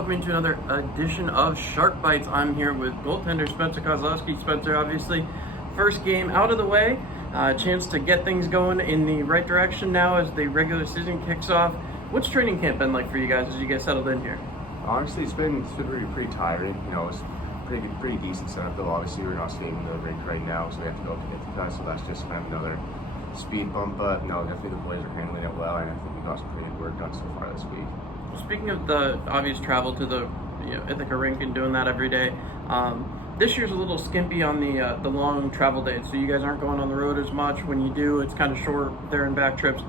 welcome you to another edition of Shark Bites. I'm here with goaltender Spencer Kozlowski. Spencer, obviously, first game out of the way. Chance to get things going in the right direction now as the regular season kicks off. What's training camp been like for you guys as you get settled in here? Honestly, it's been pretty tiring. You know, it's pretty decent setup though. Obviously, we're not skating the rink right now, so we have to go to Ithaca, so that's just kind of another speed bump. But no, definitely the boys are handling it well, and I think we got some pretty good work done so far this week. Speaking of the obvious travel to the Ithaca rink and doing that every day, this year's a little skimpy on the long travel days, so you guys aren't going on the road as much. When you do, it's kind of short there and back trips.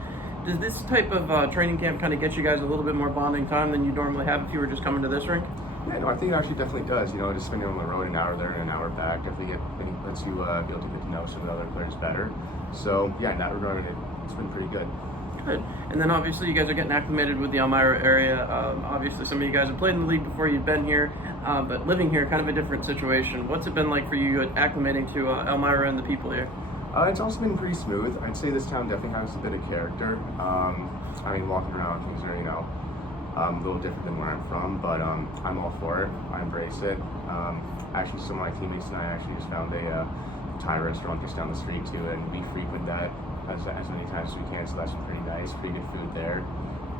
Does this type of training camp kind of get you guys a little bit more bonding time than you normally have if you were just coming to this rink? Yeah, no, I think it actually definitely does. You know, just spending on the road an hour there and an hour back definitely lets you be able to get to know some of the other players better. So yeah, in that regard, it's been pretty good. Good. And then obviously you guys are getting acclimated with the Elmira area. Obviously some of you guys have played in the league before you've been here, but living here, kind of a different situation. What's it been like for you acclimating to Elmira and the people here? It's also been pretty smooth. I'd say this town definitely has a bit of character. I mean, walking around, things are, a little different than where I'm from, but I'm all for it. I embrace it. Actually, some of my teammates and I actually just found a Thai restaurant just down the street too, and we frequent that as many times as we can, so that's been pretty nice. Pretty good food there.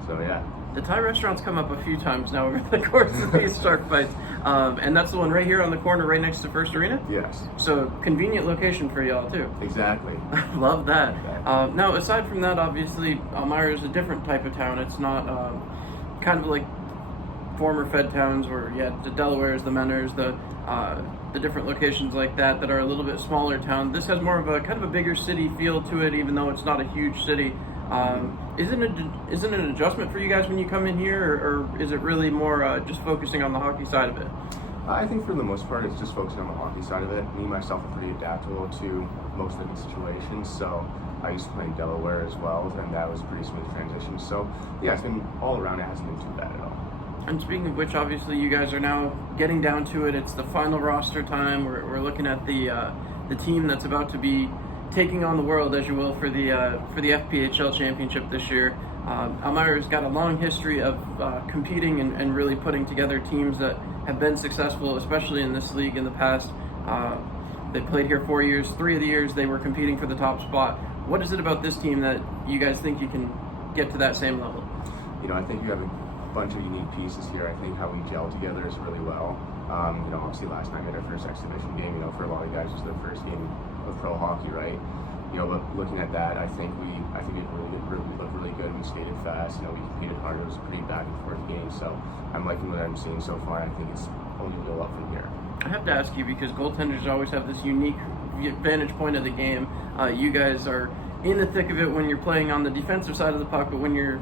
So yeah. The Thai restaurant's come up a few times now over the course of these Shark Bites, and that's the one right here on the corner, right next to First Arena? Yes. So convenient location for y'all too. Exactly. Love that. Now, aside from that, obviously, Elmira is a different type of town. It's not kind of like former Fed towns where, the Delawares, the Menors, the different locations like that are a little bit smaller town. This has more of a kind of a bigger city feel to it, even though it's not a huge city. Isn't it an adjustment for you guys when you come in here, or is it really more just focusing on the hockey side of it? I think for the most part, it's just focusing on the hockey side of it. Me, myself, are pretty adaptable to most different situations. So I used to play in Delaware as well, and that was a pretty smooth transition. So yeah, it's been all around. It hasn't been too bad at all. And speaking of which, obviously you guys are now getting down to it. It's the final roster time. We're looking at the team that's about to be taking on the world, as you will, for the FPHL championship this year. Elmira's got a long history of competing and really putting together teams that have been successful, especially in this league in the past. They played here 4 years. 3 of the years they were competing for the top spot. What is it about this team that you guys think you can get to that same level? I think you have a bunch of unique pieces here. I think how we gel together is really well. Obviously last night we had our first exhibition game. For a lot of guys, it was their first game of pro hockey, right? But looking at that, I think we looked really good. We skated fast. We competed hard. It was a pretty back and forth game. So I'm liking what I'm seeing so far. I think it's only go up from here. I have to ask you, because goaltenders always have this unique vantage point of the game. You guys are in the thick of it when you're playing on the defensive side of the puck, but when you're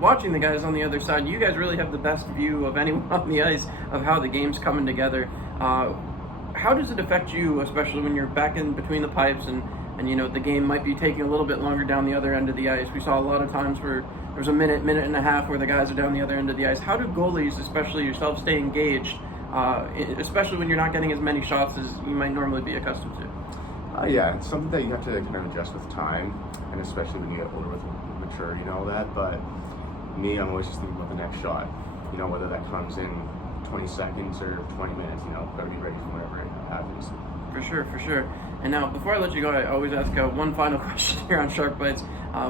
watching the guys on the other side, you guys really have the best view of anyone on the ice of how the game's coming together. How does it affect you, especially when you're back in between the pipes and the game might be taking a little bit longer down the other end of the ice? We saw a lot of times where there was a minute and a half where the guys are down the other end of the ice. How do goalies, especially yourself, stay engaged, especially when you're not getting as many shots as you might normally be accustomed to? Yeah, it's something that you have to kind of adjust with time, and especially when you get older with maturity and all that. But me, I'm always just thinking about the next shot. Whether that comes in 20 seconds or 20 minutes, gotta be ready for whenever it happens. For sure. And now, before I let you go, I always ask one final question here on Shark Bites.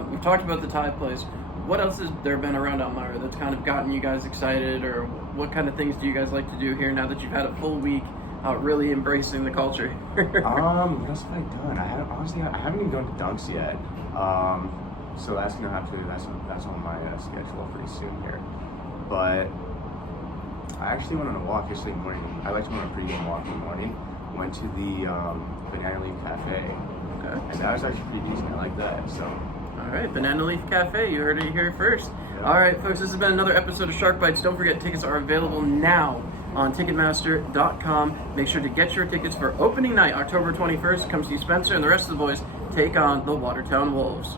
We've talked about the Thai plays. What else has there been around Elmira that's kind of gotten you guys excited, or what kind of things do you guys like to do here now that you've had a full week really embracing the culture? What else have I done? I haven't even gone to dunks yet. So that's gonna have to. That's on my schedule pretty soon here. But I actually went on a walk yesterday morning. I like to go on a pregame walk in the morning. Went to the Banana Leaf Cafe, and that was actually pretty decent. I like that. So. All right, Banana Leaf Cafe. You heard it here first. Yeah. All right, folks. This has been another episode of Shark Bites. Don't forget, tickets are available now on Ticketmaster.com. Make sure to get your tickets for opening night, October 21st. Come see Spencer and the rest of the boys take on the Watertown Wolves.